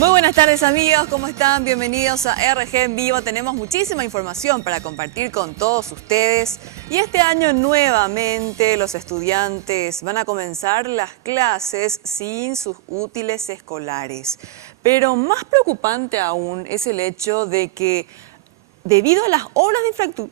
Muy buenas tardes amigos, ¿cómo están? Bienvenidos a RG en Vivo. Tenemos muchísima información para compartir con todos ustedes. Y este año nuevamente los estudiantes van a comenzar las clases sin sus útiles escolares. Pero más preocupante aún es el hecho de que debido a las obras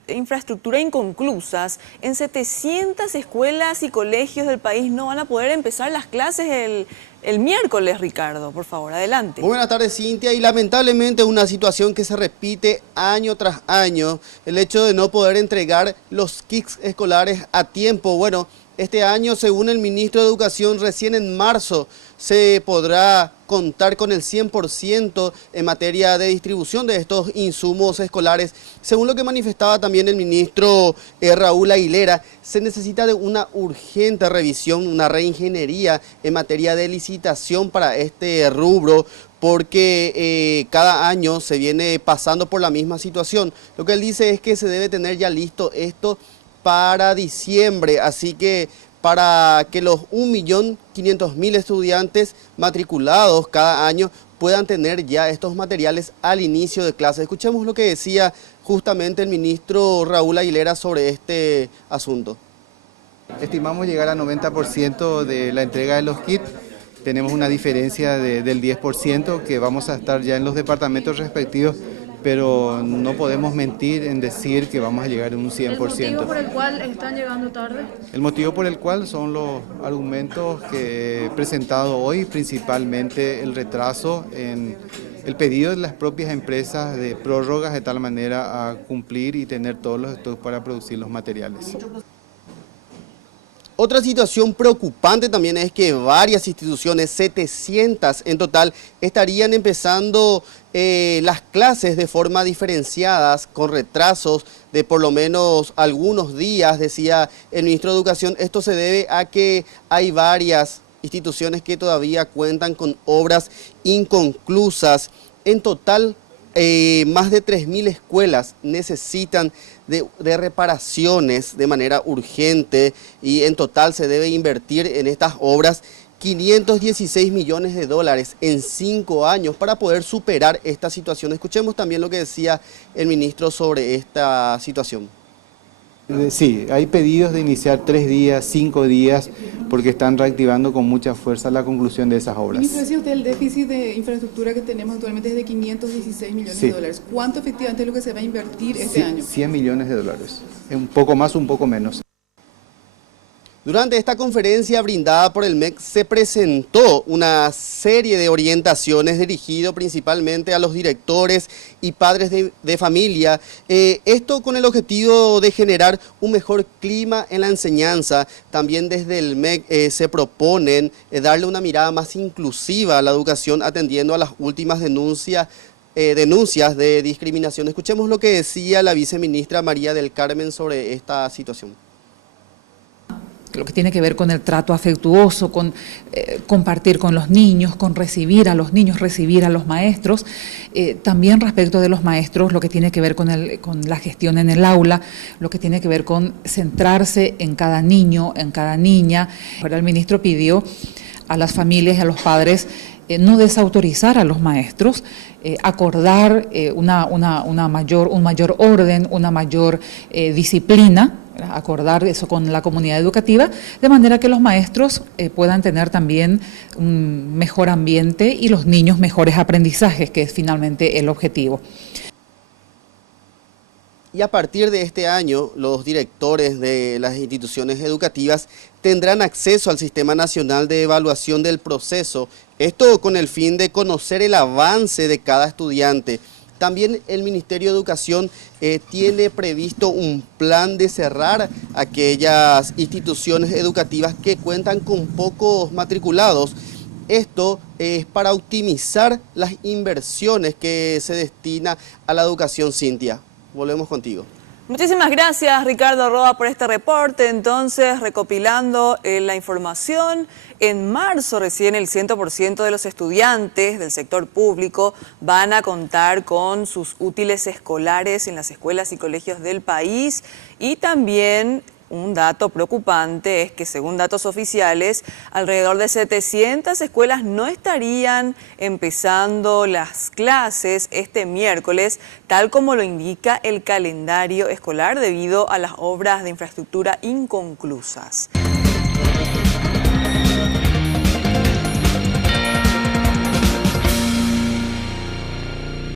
de infraestructura inconclusas, en 700 escuelas y colegios del país no van a poder empezar las clases el miércoles, Ricardo. Por favor, adelante. Muy buenas tardes, Cintia. Y lamentablemente una situación que se repite año tras año, el hecho de no poder entregar los kits escolares a tiempo. Bueno, este año, según el ministro de Educación, recién en marzo se podrá contar con el 100% en materia de distribución de estos insumos escolares. Según lo que manifestaba también el ministro Raúl Aguilera, se necesita de una urgente revisión, una reingeniería en materia de licitación para este rubro, porque cada año se viene pasando por la misma situación. Lo que él dice es que se debe tener ya listo esto para diciembre, así que para que los 1.500.000 estudiantes matriculados cada año puedan tener ya estos materiales al inicio de clase. Escuchemos lo que decía justamente el ministro Raúl Aguilera sobre este asunto. Estimamos llegar al 90% de la entrega de los kits. Tenemos una diferencia del 10% que vamos a estar ya en los departamentos respectivos, pero no podemos mentir en decir que vamos a llegar en un 100%. ¿El motivo por el cual están llegando tarde? El motivo por el cual son los argumentos que he presentado hoy, principalmente el retraso en el pedido de las propias empresas de prórrogas de tal manera a cumplir y tener todos los stocks para producir los materiales. Otra situación preocupante también es que varias instituciones, 700 en total, estarían empezando las clases de forma diferenciadas, con retrasos de por lo menos algunos días, decía el ministro de Educación. Esto se debe a que hay varias instituciones que todavía cuentan con obras inconclusas. En total, más de 3.000 escuelas necesitan de reparaciones de manera urgente, y en total se debe invertir en estas obras 516 millones de dólares en 5 años para poder superar esta situación. Escuchemos también lo que decía el ministro sobre esta situación. Sí, hay pedidos de iniciar 3 días, 5 días, porque están reactivando con mucha fuerza la conclusión de esas obras. Ministro, decía usted, el déficit de infraestructura que tenemos actualmente es de 516 millones de dólares. ¿Cuánto efectivamente es lo que se va a invertir este año? 100 millones de dólares, un poco más, un poco menos. Durante esta conferencia brindada por el MEC se presentó una serie de orientaciones dirigidas principalmente a los directores y padres de familia. Esto con el objetivo de generar un mejor clima en la enseñanza. También desde el MEC se proponen darle una mirada más inclusiva a la educación, atendiendo a las últimas denuncias de discriminación. Escuchemos lo que decía la viceministra María del Carmen sobre esta situación. Lo que tiene que ver con el trato afectuoso, con compartir con los niños, con recibir a los niños, recibir a los maestros. También respecto de los maestros, lo que tiene que ver con la gestión en el aula, lo que tiene que ver con centrarse en cada niño, en cada niña. Ahora el ministro pidió a las familias y a los padres no desautorizar a los maestros, acordar un mayor orden, una mayor disciplina, acordar eso con la comunidad educativa, de manera que los maestros puedan tener también un mejor ambiente y los niños mejores aprendizajes, que es finalmente el objetivo. Y a partir de este año, los directores de las instituciones educativas tendrán acceso al Sistema Nacional de Evaluación del Proceso, esto con el fin de conocer el avance de cada estudiante. También el Ministerio de Educación tiene previsto un plan de cerrar aquellas instituciones educativas que cuentan con pocos matriculados. Esto es para optimizar las inversiones que se destina a la educación, Cintia. Volvemos contigo. Muchísimas gracias, Ricardo Roa, por este reporte. Entonces, recopilando la información, en marzo recién el 100% de los estudiantes del sector público van a contar con sus útiles escolares en las escuelas y colegios del país, y también Un dato preocupante es que, según datos oficiales, alrededor de 700 escuelas no estarían empezando las clases este miércoles, tal como lo indica el calendario escolar, debido a las obras de infraestructura inconclusas.